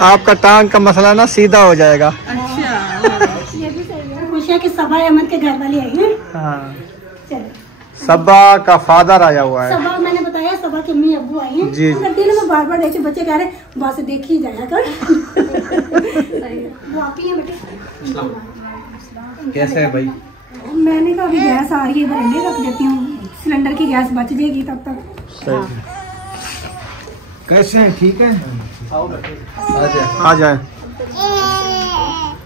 आपका टांग का मसला ना सीधा हो जाएगा। अच्छा ये भी सही है। खुशियाँ कि सबा अहमद के घर वाली आई है। हाँ सबा का फादर आया हुआ है। सबा मैंने बताया सबा के अम्मी अब्बू आई हैं जी। में बार बार देखे बच्चे कह रहे वहाँ से देख ही जाया कर। वो आप ही है बेटे। कैसे है भाई? मैंने कहा अभी गैस आ रही है भरने रख देती हूँ, सिलेंडर की गैस बच जाएगी तब तक। सही। कैसे हैं? ठीक है, आ जाए।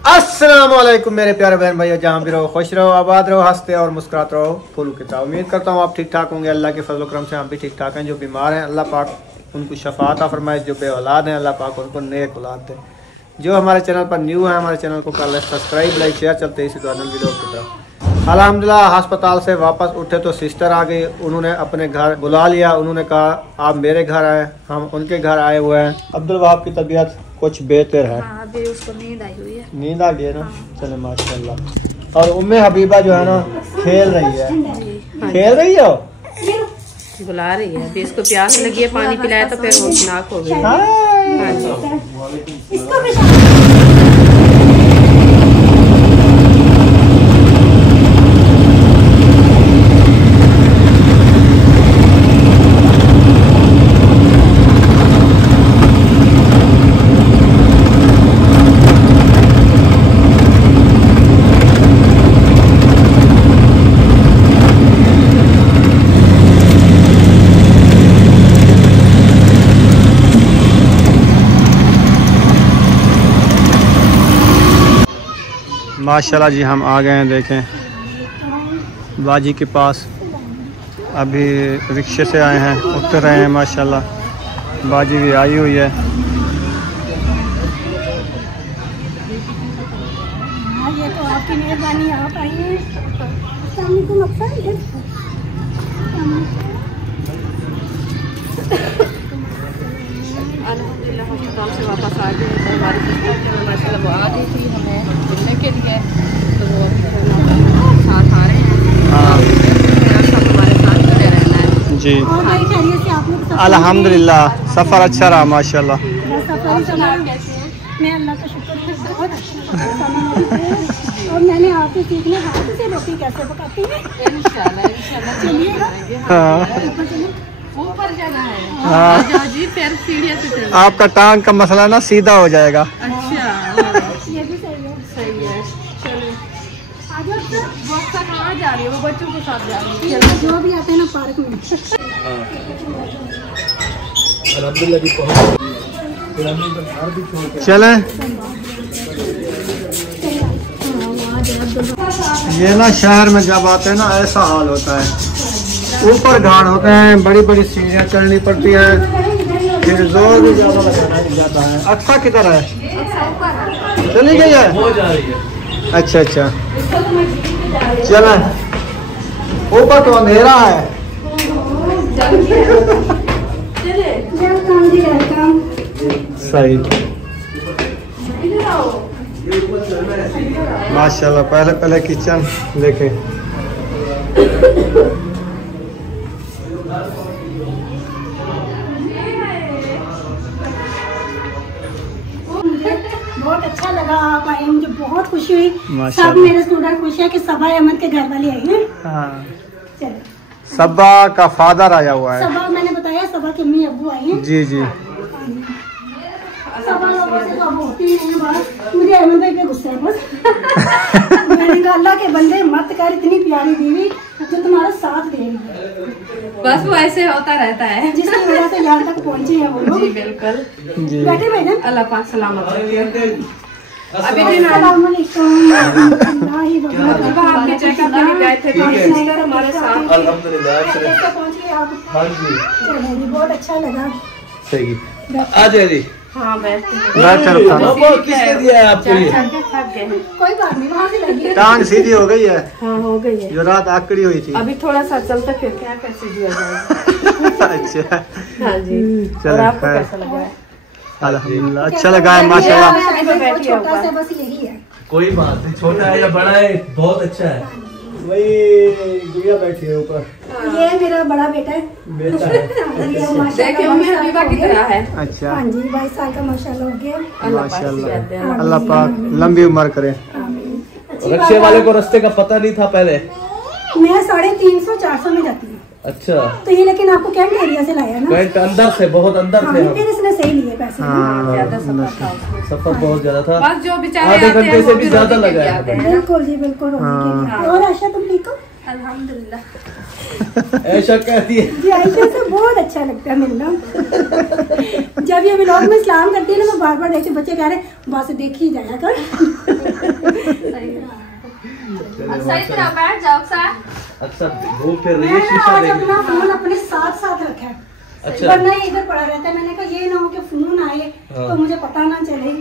अस्सलाम वालेकुम मेरे प्यारे बहन भाइयों, जहाँ भी रहो खुश रहो, आबाद रहो, हंसते और मुस्कुराते रहो, फूल की तरह। उम्मीद करता हूँ आप ठीक ठाक होंगे। अल्लाह के फजल करम से आप भी ठीक ठाक हैं। जो बीमार हैं अल्लाह पाक उनको शफात फरमाए, जो बे औलाद हैं अल्लाह पाक उनको नेक औलाद दे। जो हमारे चैनल पर न्यू है हमारे चैनल को कर ले सब्सक्राइब, लाइक, शेयर। चलते इसी दौरान वीडियो की तरफ। अल्हम्दुलिल्लाह अस्पताल से वापस उठे तो सिस्टर आ गई, उन्होंने अपने घर बुला लिया। उन्होंने कहा आप मेरे घर आए, हम उनके घर आए हुए हैं। अब्दुल वहाब की तबीयत कुछ बेहतर है। हाँ, अभी उसको नींद आई हुई है। नींद आ गई है ना? हाँ। चले माशाल्लाह। और उम्मे हबीबा जो है ना खेल रही है। खेल रही हो? बुला रही है। अभी इसको प्यास लगी है, पानी पिलाया तो फिर होशनाक हो गई। माशाल्लाह जी हम आ गए हैं। देखें बाजी के पास, अभी रिक्शे से आए हैं, उतर रहे हैं। माशाल्लाह बाजी भी आई हुई है। ये तो आपकी मेहरबानी, आप आई हैं। अल्हम्दुलिल्लाह अस्पताल से वापस आ गए। तो हमारी सिस्टर माशाल्लाह वो आ गई थी हमें मिलने के लिए, तो वो अभी साथ आ रहे हैं। सब हमारे साथ चले रहना है जी। अल्हम्दुलिल्लाह सफ़र अच्छा रहा माशाल्लाह। मैं अल्लाह का शुक्र है बहुत अच्छा। और मैंने आपसे सीखने हाथ से रोटी कैसे पकाती है। इंशाल्लाह चलिए ऊपर जाना है। हाँ जी, फिर सीढ़ियाँ से चलना। आपका टांग का मसला ना सीधा हो जाएगा। अच्छा ये भी सही है। सही है, चलो वक्त कहाँ जा रही है? वो बच्चों के साथ जा रही है। जो भी आते हैं ना पार्क में। चले ये ना शहर में जब आते हैं ना ऐसा हाल होता है। ऊपर घाट होते हैं, बड़ी बड़ी सीढ़ियाँ चढ़नी पड़ती है, फिर जोर भी ज़्यादा लगाना जाता है। अच्छा किधर है? चली गई है? हो जा रही है। अच्छा अच्छा चलें। ऊपर तो अंधेरा है। सही माशाल्लाह। पहले पहले किचन देखें। बहुत अच्छा लगा आप आए, मुझे बहुत खुशी हुई। सब मेरे स्टूडेंट खुश है कि सबा अहमद के घर वाली आई है। हाँ। चलो सबा का फादर आया हुआ है। सबा मैंने बताया सबा के अम्मी अब्बू आई हैं जी जी। सबा लोगों से तो होती नहीं है बात, मुझे अहमद भाई पे गुस्सा है बस। मैंने कहा अल्लाह के बंदे मत कर, इतनी प्यारी बीवी जो तुम्हारा साथ देगी। बस वो ऐसे होता रहता है जिसकी वजह से यहाँ तक पहुँचे हैं वो लोग। जी बिल्कुल जी। बैठे भाई अल्लाह पाक सलामत रखे। अभी हमारे साथ बहुत अच्छा लगा। सही आ जाए। हाँ कोई बात नहीं, वहाँ से लगी टांग सीधी हो गई है। हाँ हो गई है, जो रात आकड़ी हुई थी। अभी थोड़ा सा चलते फिर क्या कैसे दिया जाएगा। अच्छा हाँ जी। और आपको कैसा लगा है? अल्हम्दुलिल्लाह अच्छा लगा है माशाल्लाह। छोटा सा बस यही है। कोई बात नहीं, छोटा है या बड़ा है बहुत अच्छा है। वही गुड़िया बैठी है ऊपर। ये मेरा बड़ा बेटा है। बेटा है। देखिए हबीबा की तरह है। अच्छा। हाँ जी 22 साल का माशाल्लाह हो गया। माशाल्लाह, अल्लाह पाक लंबी उम्र करे। रिक्शे वाले को रास्ते का पता नहीं था पहले। मैं 350-400 में जाती हूँ। अच्छा। तो ये लेकिन आपको कैंट एरिया से लाया ना? कैंट अंदर से, बहुत अंदर थे हम। फिर इसने सही लिए पैसे। ज्यादा सफर बहुत ज्यादा था। बस जो बेचारे आधे घंटे से भी ज्यादा लगा है। बिल्कुल जी बिल्कुल। और आयशा तुम ठीक हो? अल्हम्दुलिल्लाह। ऐशा कहती है जी आयशा से बहुत अच्छा लगता है मिलना। जब ये व्लॉग में सलाम करती है ना, मैं बार बार देखती हूँ, बच्चे कह रहे बस देख ही जाया कर। सही तरह बैठ जाओ सर। अच्छा घूम फिर रही है शीशा देख। अपना फोन अपने साथ रखा है। अच्छा। वरना ये इधर पड़ा रहता है। मैंने कहा ये ना हो कि फोन आए तो मुझे पता ना चले।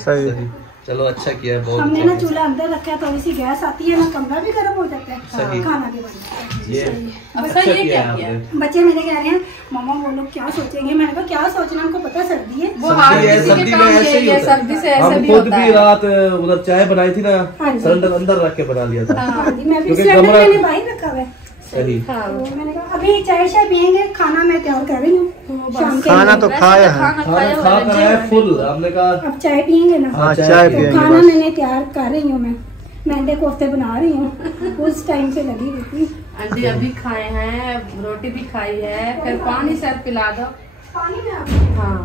सही। चलो अच्छा किया है बहुत। हमने ना चूल्हा अंदर रखा है, थोड़ी सी गैस आती है ना, कमरा भी गर्म हो जाता है, खाना भी बनता है। अच्छा किया आपने। बच्चे मेरे कह रहे हैं मामा वो लोग क्या सोचेंगे। मैंने कहा क्या सोचना, उनको पता सर्दी है। सर्दी में ऐसे ही होता है। हम खुद भी रात उधर चाय बनाई थी ना, सिलेंडर अंदर रख के बना लिया था। मैं भी सिलेंडर मैंने बाहर रखा हुआ है। सही। मैंने कहा अभी चाय पियेंगे, खाना मैं तैयार कर रही हूँ। खाना तो खाया है, खाना खा कर आए फुल। हमने कहा अब चाय पियेंगे ना। हाँ चाय पियेंगे। खाना मैंने तैयार कर रही हूँ। मैं अंडे कोफ्ते बना रही हूँ। उस टाइम से लगी हुई थी। अंडे अभी खाए हैं, रोटी भी खाई है, फिर पानी सर पिला दो। पानी में हाँ।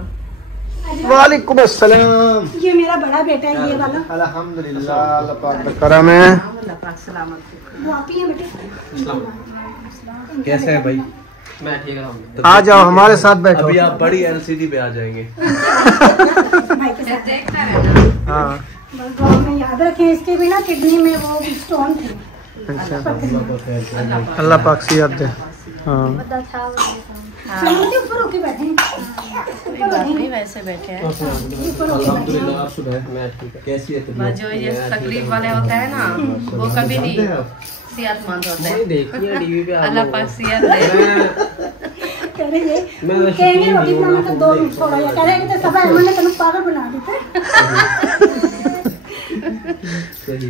वालेकुम अस्सलाम। ये मेरा बड़ा बेटा है ये वाला। अल्हम्दुलिल्लाह, अल्लाह पाक का करम है। वो आप ही है बेटे। कैसे है भाई? मैं ठीक हूँ। आ जाओ हमारे साथ बैठो। अभी आप बड़ी एलसीडी पे आ जाएंगे। भाई के साथ देखता रहना। हाँ बस दुआ में याद रखें, इसके भी ना किडनी में वो स्टोन थे। अच्छा। अल्लाह पाक सेहत दे। हाँ ऊपर होके बैठे हैं। नहीं वैसे बैठे हैं। अल्हम्दुलिल्लाह। आप सुनाए मैं ठीक है। कैसी है तुम? जो ये तकलीफ वाले होते हैं ना, वो कभी नहीं सेहतमंद होते हैं। अल्लाह पाक सेहत दे। कहेंगे रोटी बनाने का 2 मिनट थोड़ा या कहेंगे तो सब मैंने तेन पागल बना देते। सही।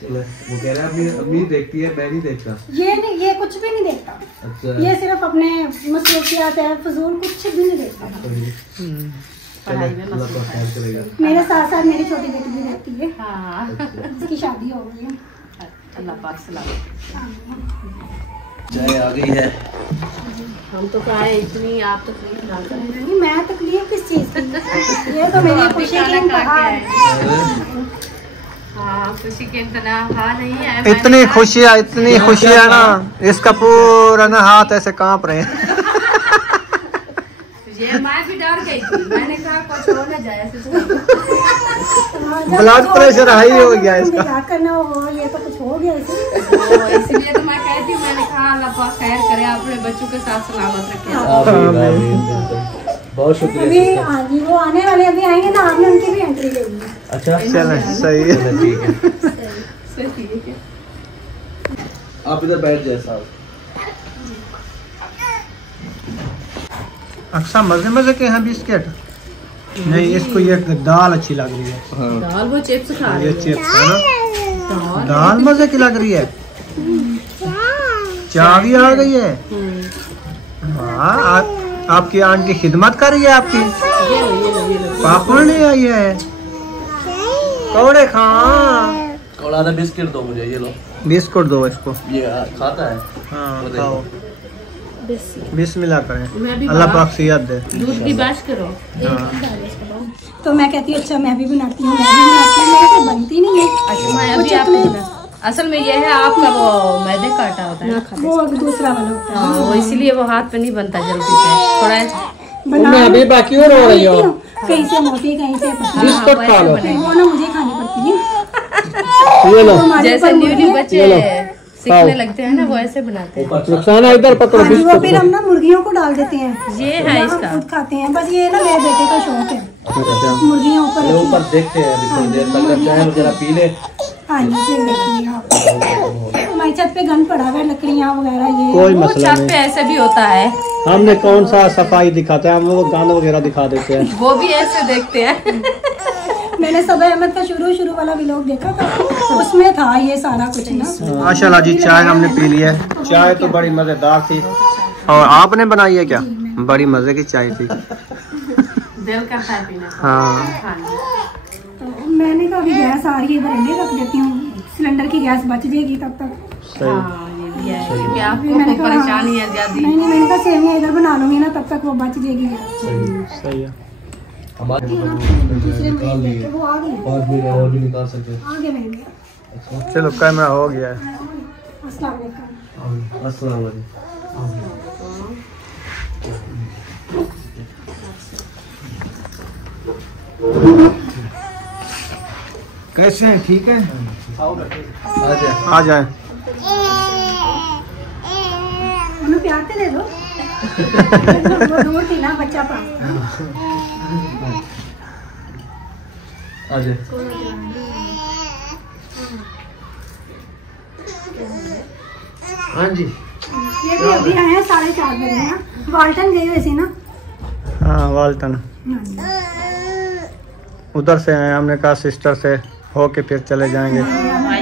चलो वो कह रहा है अम्मी देखती है, मैं नहीं देखता। ये नहीं, ये कुछ भी नहीं देखता। अच्छा। ये सिर्फ अपने मसरूफियात है, फजूल कुछ भी नहीं देखता। मेरे साथ साथ मेरी छोटी बेटी भी रहती है। हाँ। उसकी शादी हो गई है। अल्लाह पाक सलामत। चाय आ गई है। हम तो खाए इतनी, आप तो तकलीफ ना करें। नहीं मैं तकलीफ किस चीज की? ये तो मेरी खुशी की इंतहा है। हाँ खुशी के इंतहा नहीं है। इतनी खुशियाँ ना, इसका पूरा ना हाथ ऐसे कांप रहे हैं। ये मैं भी डर गई थी, मैंने कहा कुछ हो ना जाए। ब्लड प्रेशर हाई हो गया इसका। क्या करना हो, ये तो कुछ हो गया इसलिए तो मैं कहती हूँ, मैंने कहा अल्लाह पाक खैर करे, अपने बच्चों के साथ सलामत रखे। बहुत शुक्रिया। अभी हाँ जी वो आने वाले अभी आएंगे ना, आपने उनकी भी एंट्री ले ली है। अच्छा चलो सही है। ठीक है। आप इधर बैठ जाए साहब। अक्सर मजे के हैं बिस्किट। नहीं इसको ये दाल अच्छी लग रही है। दाल वो चिप्स खा रहे ये चिप्स है ना, दाल मजे की लग रही है। चाय भी आ गई है। वाह, आपकी आंटी खिदमत कर रही है आपकी। पापड़ ले आई है। कौड़े खा। कौड़ा था बिस्किट दो मुझे, ये लो बिस्कुट दो इसको। ये खाता है। हाँ खाओ, बिस्मिल्लाह करें। अल्लाह पाक सेहत दे। दूध की बात करो। तो मैं कहती हूँ अच्छा मैं भी बनाती हूँ, मेरे से बनती नहीं है। असल में ये है आपका वो मैदे का आटा होता है, वो दूसरा वाला होता है। हाँ, वो इसीलिए वो हाथ पे नहीं बनता जल्दी से। थोड़ा मैं अभी बाकी और हो रही हो। कहीं से मोटी कहीं से पतली। बिस्कुट खा लो। वो ना मुझे खानी पड़ती है। ये लो। जैसे न्यूली बच्चे सीखने लगते हैं ना, वो ऐसे बनाते हैं। रुखसाना इधर पकड़ो। वो फिर हम ना मुर्गियों को डाल देते हैं। ये है इसका खुद खाते हैं। बस ये ना मेरे बेटे का शौक है, मुर्गियाँ ऊपर देखते हैं अभी थोड़ी देर तक, चाय वगैरह पी ले। हाँ जी फिर देखिए आप। हमारी छत पे गंद पड़ा हुआ है, लकड़ियाँ वगैरह ये। कोई वो मसला छत पे नहीं। ऐसे भी होता है। हमने कौन सा सफाई दिखाते हैं, हम वो गाना वगैरह दिखा देते हैं। वो भी ऐसे देखते हैं। मैंने सब अहमद का शुरू वाला व्लॉग देखा था, उसमें था ये सारा कुछ ना। माशाल्लाह जी, चाय हमने पी ली है। चाय तो बड़ी मजेदार थी। और आपने बनाई है क्या? बड़ी मजे की चाय थी। दिल करता है पीना। हाँ, तो मैंने कहा अभी गैस आ रही है, इधर रख देती हूँ, सिलेंडर की गैस बच जाएगी तब तक। क्योंकि आपको परेशानी है ज्यादा। नहीं, मैंने कहा सेवियां इधर बना लूंगी ना, तब तक वो बच जाएगी। सही है। दूसरे में वो आ गई, 5 मिनट और भी निकाल सकते हैं। आगे रहेंगे। चलो कैमरा हो गया है। अस्सलाम वालेकुम। अस्सलाम वालेकुम। कैसे हैं? ठीक है, आ जाए। उन्हें प्यार से दे दो। वो दूर थी ना बच्चा पास। आ जाए। हाँ जी, ये भी अभी आए हैं 4:30 बजे ना। वाल्टन गई हुई थी ना। हाँ वाल्टन, उधर से आए। हमने कहा सिस्टर से होके फिर चले जाएंगे,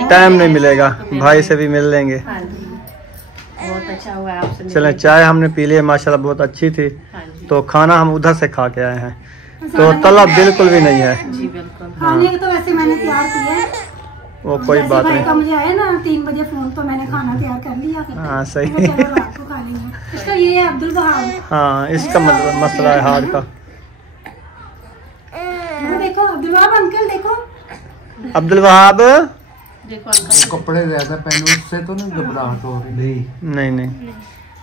टाइम नहीं मिलेगा। भाई से भी मिल लेंगे। बहुत अच्छा हुआ आपसे। चले, चाय हमने पी ली है माशाल्लाह, बहुत अच्छी थी। तो खाना हम उधर से खा के आए हैं, तो तलब बिल्कुल भी नहीं है। जी बिल्कुल। खाने तो वैसे मैंने तैयार किया है, वो कोई बात भाई नहीं। का मुझे आया ना 3 बजे फोन, तो मैंने खाना तैयार कर लिया। हाँ सही। वो चलो रात को खा लेंगे। इसका ये है अब्दुल वहाब। हाँ, इसका मतलब मसला है हार्ट का। देखो अब्दुल वहाब अंकल, देखो अब्दुल वहाब। देखो अंकल, कपड़े ज्यादा पहने उससे तो नहीं घबराहट हो रही। नहीं,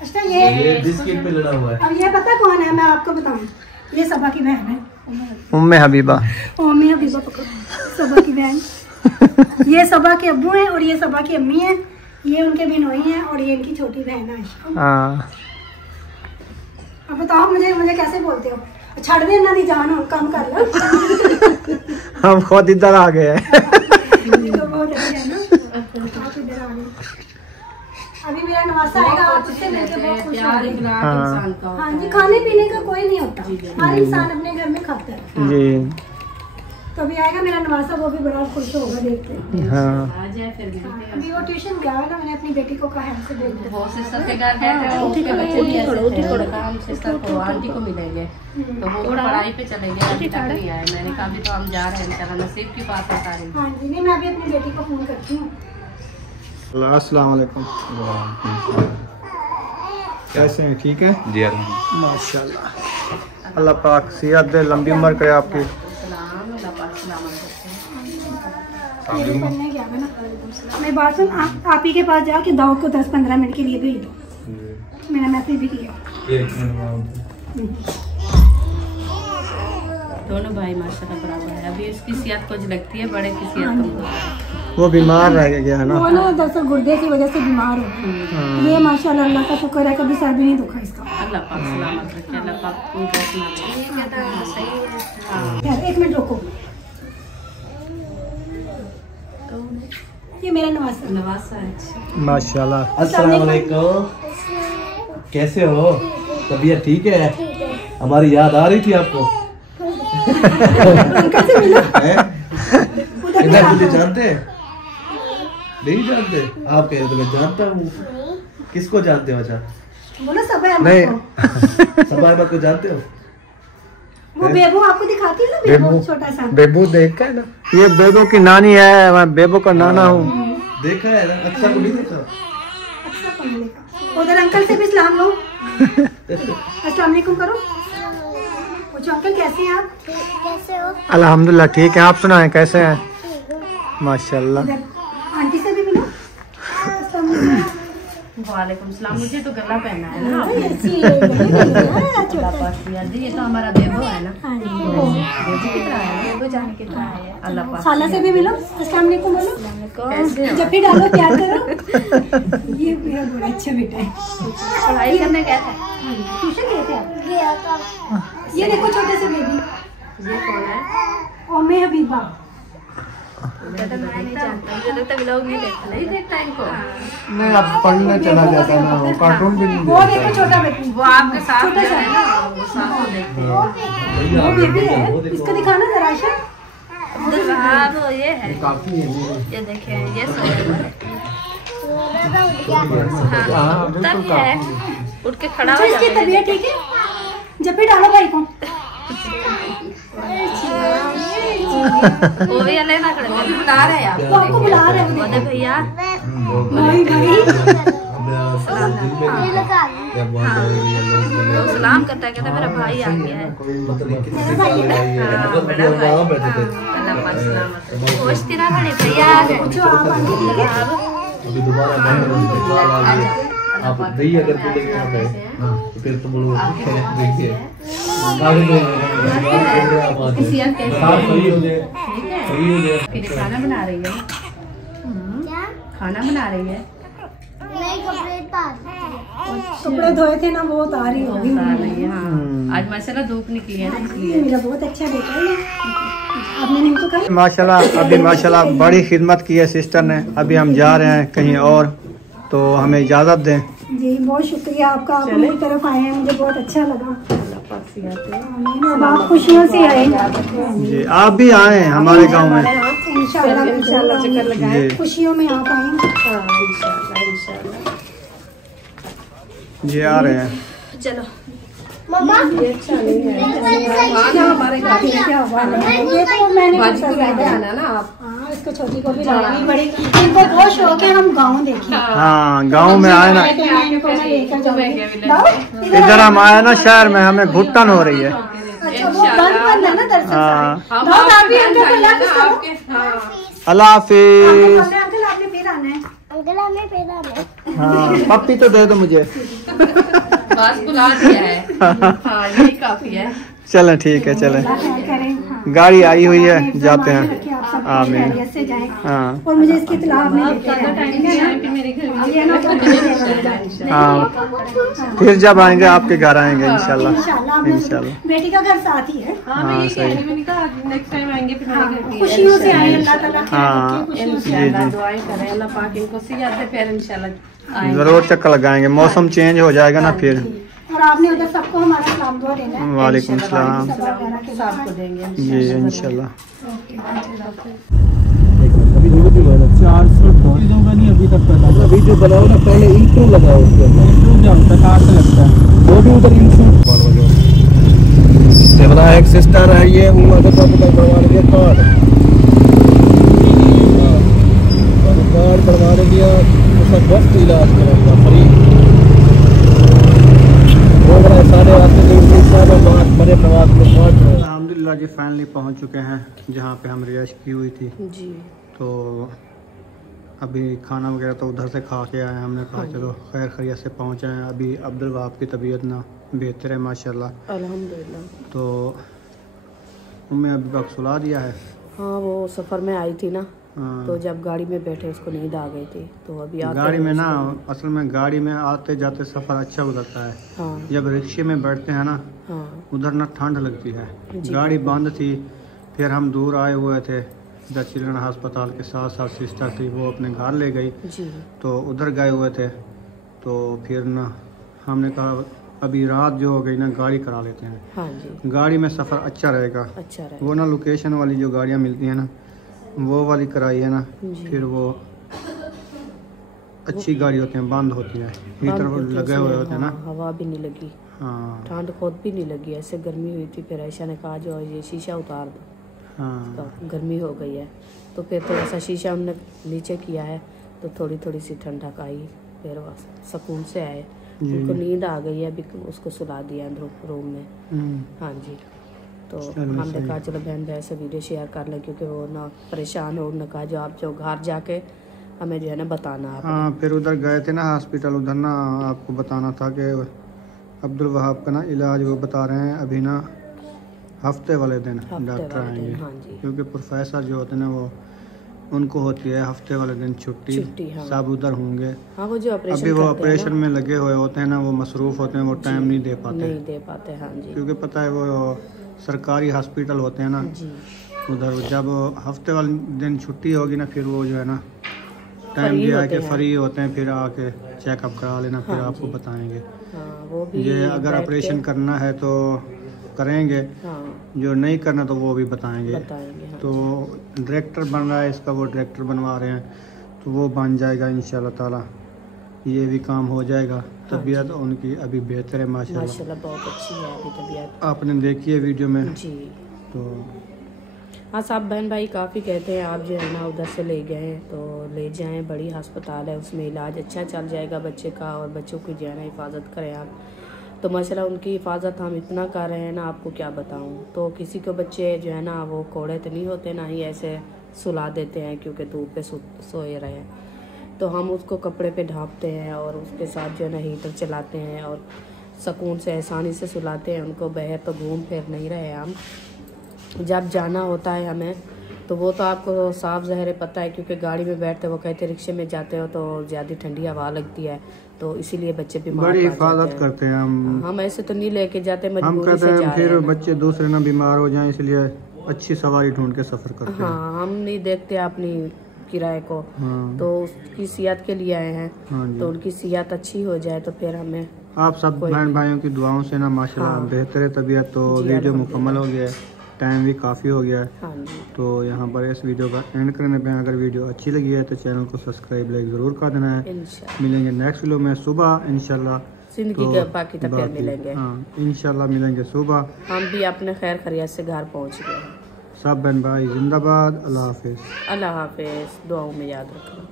अच्छा ये बिस्किट पे लड़ा हुआ है। अब ये पता कौन है, मैं आपको बताऊं, ये सबा की बहन है, उम्मे हबीबा। उम्मे हबीबा पकड़ो, सबा की बहन। ये सबा के अब्बू हैं और ये सबा की अम्मी हैं, ये उनके बिनोई हैं और ये इनकी छोटी बहन है। हाँ, अब बताओ मुझे कैसे बोलते हो? छड़ दे ना, दी जान काम कर लो। हम खुद इधर आ गए हैं। तो बहुत अच्छा है ना, आप इधर आ गए। अभी मेरा नवासा आएगा, आप उससे मिलकर बहुत खुश होंगे। हाँ जी, खाने पीने का कोई नहीं होता, हर इंसान अपने घर में खाता है जी। तो अभी आएगा मेरा नवासा, वो भी बड़ा खुश होगा देख के। हाँ, अभी वो ट्यूशन गया है ना, मैंने अपनी बेटी को कहा से भेज दिया। वो सिस्टर के घर गए थे, उसके बच्चे भी ऐसे थे। हम सिस्टर को आंटी को मिलेंगे, तो वो पढ़ाई पे चले गए, अभी तक नहीं आए। मैंने कहा अभी तो हम जा रहे हैं, चला नसीब की बात है सारी। हाँ जी, नहीं मैं अभी अपनी बेटी को फोन करती हूँ। अस्सलाम वालेकुम। कैसे हैं? ठीक है जी माशाल्लाह। अल्लाह पाक सेहत दे, लंबी उम्र करे आपकी। ये पढ़ने गया है ना, मैं बात सुन, आप ही के पास जाके दाऊ को 10-15 मिनट के लिए भेज दो, मैंने मैसेज भी किया। दोनों भाई माशाल्लाह बराबर है। अभी उसकी सेहत कुछ लगती है, बड़े की सेहत कमजोर है। वो बीमार रह गया है ना। वो ना दरअसल गुर्दे की वजह से बीमार हो। ये माशाल्लाह अल्लाह का शुक्र है, कभी सर भी नहीं दुखा इसका। अल्लाह पाक सलामत रखे, अल्लाह पाक कोई बात ना दे। ये कहता है सही है। यार 1 मिनट रुको, ये मेरा नवासा नवासा है। माशाल्लाह। अस्सलाम वालेकुम। कैसे हो? तबीयत ठीक है? हमारी याद आ रही थी आपको? अंकल से मिलो। इधर मुझे जानते हैं? नहीं जानते? आप कह रहे तो मैं जानता हूँ। किसको जानते हो? अच्छा बोलो सब है नहीं। सबा अहमद को जानते हो? वो बेबू आपको दिखाती है ना, बेबू छोटा सा। बेबू देख के ना, ये बेबू की नानी है, मैं बेबू का नाना हूँ। देखा है ना? अच्छा को नहीं देखा? अच्छा कौन लेगा? उधर अंकल से भी सलाम लो। अस्सलाम वालेकुम करो। पूछो अंकल कैसे हैं आप? कैसे हो? अल्हम्दुलिल्लाह ठीक है, आप सुनाएं कैसे हैं? माशाल्लाह। आंटी से भी मिलो। अस्सलाम वालेकुम। वालेकुम सलाम। मुझे तो गला पहना है ना आपने। छोटा अल्लाह पाक की याद, ये तो हमारा बेबो है ना। हाँ जी, बेबो कितना है? बेबो जाने कितना है? अल्लाह पाक। खाला से भी मिलो। अस्सलाम वालेकुम बोलो। कैसे हो? जब भी डालो प्यार करो। ये मेरा बड़ा अच्छा बेटा है। पढ़ाई करने गया था? ट्यूशन गए थे आप? ये देखो छोटे से बेबी, ये कौन है? ओमे हबीबा। कहता मैं नहीं जानता, मुझे लगता व्लॉग नहीं देखता। नहीं देखता इनको? नहीं, अब पढ़ने चला जाता ना, वो कार्टून भी नहीं वो देखो छोटा बेबी, वो आपके साथ छोटा जो सा है ना, वो साथ में देखते हैं। वो बेबी है, इसको दिखाना जरा। हाँ वो ये है, काफी है ये देखे ये सोएगा। हाँ बिल्कुल तब है, उठ के खड़ा हो इसकी जाएगा। तबीयत ठीक है? जब भी डालो भाई को। वो भी अलग ना करे, बुला रहे हैं वो आपको बुला रहे हैं। बोले भैया भाई भाई वो सलाम करता है, कहता मेरा भाई आ गया है। अल्लाह पाक सलामत खोजती रहा बड़े भैया पूछो आप आगे। अभी दोबारा आप दही अगर पी लेंगे आप तो फिर तुम लोग देखिए फिर खाना बना रही है, खाना बना रही है। कपड़े धोए थे ना, वो उतार रही होगी। हाँ आज माशाल्लाह धूप निकली है ना, इसलिए मेरा बहुत अच्छा बेटा है। आपने इनको कहा माशाल्लाह अभी माशाल्लाह बड़ी खिदमत की है सिस्टर ने। अभी हम जा रहे हैं कहीं और, तो हमें इजाज़त दें। जी बहुत शुक्रिया आपका, आप मेरी तरफ आए हैं, मुझे बहुत अच्छा लगा। अब आप खुशियों से आए। जी आप भी आए हमारे गांव में। इंशाल्लाह इंशाल्लाह चक्कर लगाएं, खुशियों में आप आएंगे। जी आ रहे हैं। चलो हमारे घर में क्या हुआ है? ये तो मैंने आना ना आप। हाँ इसको छोटी को भी लाएगी, बड़ी इनको बहुत शौक है हम गाँव देखें। हाँ गांव में आए ना, इनको मैं लेकर जाऊंगी। इधर हम आए ना शहर में, हमें घुटन हो रही है। अच्छा वो बंद है ना दरअसल। हाँ दाऊद आप भी अंकल को लाके करो। अल्लाह हाफिज। अंकल आपने फिर आना है। हाँ पप्पी तो दे दो मुझे। बस बुला दिया है। हाँ यही काफी है। चलें ठीक है चलें, करें गाड़ी आई हुई है, जाते हैं। आमीन। से जाएं। हाँ और मुझे इसकी इत्तला आपने देते हैं। मेरे घर में ये ना तो हाँ फिर जब आएंगे आपके घर आएंगे इंशाल्लाह। इंशाल्लाह इंशाल्लाह बेटी का घर साथ ही है। हाँ मैं ये कह रही, मैंने कहा नेक्स्ट टाइम आएंगे फिर मेरे घर भी है। खुशियों से आए, अल्लाह ताला हाँ इंशाल्लाह दुआएं करें, अल्लाह पाक इनको सियात दे, फिर इंशाल्लाह आएंगे। जरूर चक्कर लगाएंगे, मौसम चेंज हो जाएगा ना फिर। और आपने उधर सबको हमारा सलाम दुआ देना है। वालेकुम सलाम। सबको देंगे जी इंशाल्लाह। अभी तक वीडियो बनाओ ना, पहले इंट्रो लगाओ उसके अंदर, वो भी उधर इंट्रो। जबरा एक सिस्टर है ये, अगर तो बनवा लेंगे कार्ड, कार्ड बनवा लिया, उसका मुफ्त इलाज करेगा फ्री। वो बड़ा सारे बड़े प्रवास में पहुँच रहे हैं। अल्हम्दुलिल्लाह जी फाइनली पहुंच चुके हैं जहां पे हम रिहाइश की हुई थी। जी तो अभी खाना वगैरह तो उधर से खा के आए, हमने कहा चलो खैर खैरियत से पहुंचे हैं। अभी अब्दुल वहाब की तबीयत ना बेहतर है माशाल्लाह, अल्हम्दुलिल्लाह। तो उम्मीद अभी वक्त सुला दिया है। हाँ वो सफर में आई थी ना, हाँ, तो जब गाड़ी में बैठे उसको नींद आ गई थी, तो अभी आते गाड़ी हैं में ना उसको- असल में गाड़ी में आते जाते सफ़र अच्छा गुजरता है। हाँ जब रिक्शे में बैठते हैं ना हाँ उधर ना ठंड लगती है, जी। गाड़ी बंद थी। फिर हम दूर आए हुए थे, द चिल्ड्रन अस्पताल के साथ साथ सिस्टर थी, वो अपने घर ले गई, जी तो उधर गए हुए थे। तो फिर ना हमने कहा अभी रात जो हो गई ना गाड़ी करा लेते हैं, हाँ जी गाड़ी में सफ़र अच्छा रहेगा। अच्छा रहे वो ना लोकेशन वाली जो गाड़ियाँ मिलती हैं ना वो वाली कराई है ना, जी। फिर वो अच्छी गाड़ी होती हैं, बंद होती है, हीटर बंद होती लगे है, हुए होते हैं ना। हाँ, हवा भी नहीं लगी, हाँ ठंड खुद भी नहीं लगी, ऐसे गर्मी हुई थी। फिर ऐशा ने कहा जो ये शीशा उतार दो, हाँ तो गर्मी हो गई है, तो फिर थोड़ा सा शीशा हमने नीचे किया है, तो थोड़ी थोड़ी सी ठंडक आई, फिर सुकून से आए। जी। उनको नींद आ गई है, अभी उसको सुला दिया रूम में। हाँ जी, तो चलो हमने सही कहा है। चलो बहन भाई से वीडियो शेयर कर लें, क्योंकि वो ना परेशान हो। उन्होंने कहा जो आप जो घर जाके हमें जो है ना बताना आप। हाँ फिर उधर गए थे ना हॉस्पिटल, उधर ना आपको बताना था कि अब्दुल वहाब का ना इलाज वो बता रहे हैं अभी ना हफ्ते वाले दिन हफ्ते डॉक्टर वाले दिन, आएंगे, हाँ जी। क्योंकि प्रोफेसर जो होते हैं ना वो उनको होती है हफ्ते वाले दिन छुट्टी, छुट्टी, हाँ। सब उधर होंगे। हाँ वो जो ऑपरेशन अभी वो करते हैं ऑपरेशन ना, में लगे हुए होते हैं ना, वो मसरूफ़ होते हैं, वो टाइम नहीं दे पाते, नहीं दे पाते। हाँ जी क्योंकि पता है वो सरकारी हॉस्पिटल होते हैं ना, जी, उधर जब हफ्ते वाले दिन छुट्टी होगी ना फिर वो जो है ना टाइम फ्री दिया है होते कि हैं। फ्री होते हैं, फिर आके चेकअप करा लेना, फिर हाँ आपको जी। बताएंगे। हाँ वो भी ये अगर बैठ ऑपरेशन के- करना है तो करेंगे, हाँ जो नहीं करना तो वो भी बताएंगे। हाँ। तो डायरेक्टर बन रहा है इसका, वो डायरेक्टर बनवा रहे हैं, तो वो बन जाएगा इंशाल्लाह ताला, ये भी काम हो जाएगा। तबीयत उनकी अभी बेहतर है माशाल्लाह, माशाल्लाह बहुत अच्छी है अभी तबीयत। आपने देखी है वीडियो में। जी तो हाँ, सब बहन भाई काफ़ी कहते हैं आप जो है ना उधर से ले गए तो ले जाएं, बड़ी अस्पताल है, उसमें इलाज अच्छा चल जाएगा बच्चे का, और बच्चों की जो है ना हिफाजत करें आप। तो माशाल्लाह उनकी हिफाजत हम इतना कर रहे हैं ना, आपको क्या बताऊं। तो किसी को बच्चे जो है ना वो कोड़े तो नहीं होते, ना ही ऐसे सुला देते हैं क्योंकि धूप पे सोए रहे हैं, तो हम उसको कपड़े पे ढाँपते हैं और उसके साथ जो है ना हीटर चलाते हैं और सुकून से आसानी से सुलाते हैं उनको। बाहर तो घूम फिर नहीं रहे हम, जब जाना होता है हमें तो वो तो आपको साफ ज़ाहिर पता है, क्योंकि गाड़ी में बैठते वो कहते रिक्शे में जाते हो तो ज़्यादा ठंडी हवा लगती है, तो इसीलिए बच्चे बीमार बड़ी हिफाजत करते हैं हम ऐसे तो नहीं लेके जाते, हम मजबूरी कहते से हैं जा फिर रहे हैं। बच्चे दूसरे ना बीमार हो जाएं, इसलिए अच्छी सवारी ढूंढ के सफर करते हैं। हाँ, हम नहीं देखते अपनी किराए को, हाँ, तो उसकी सेहत के लिए आए हैं, हाँ जी। तो उनकी सेहत अच्छी हो जाए तो फिर हमें आप सब बहन भाइयों की दुआओं से ना माशाल्लाह हाँ। बेहतर है तबीयत। तो जी, वीडियो अल्हम्दुलिल्लाह। मुकम्मल हो गया है, टाइम भी काफ़ी हो गया है, हाँ जी तो यहाँ पर इस वीडियो का एंड करने पे अगर वीडियो अच्छी लगी है तो चैनल को सब्सक्राइब लाइक ज़रूर कर देना है। इंशाल्लाह मिलेंगे नेक्स्ट वीडियो में सुबह इंशाल्लाह। जिंदगी के बाकी तक फिर मिलेंगे। हाँ इंशाल्लाह मिलेंगे सुबह। हम भी अपने खैर खैरियत से घर पहुंच गए हैं। सब बहन भाई जिंदाबाद। अल्लाह हाफिज़। अल्लाह हाफिज़, दुआओं में याद रखना।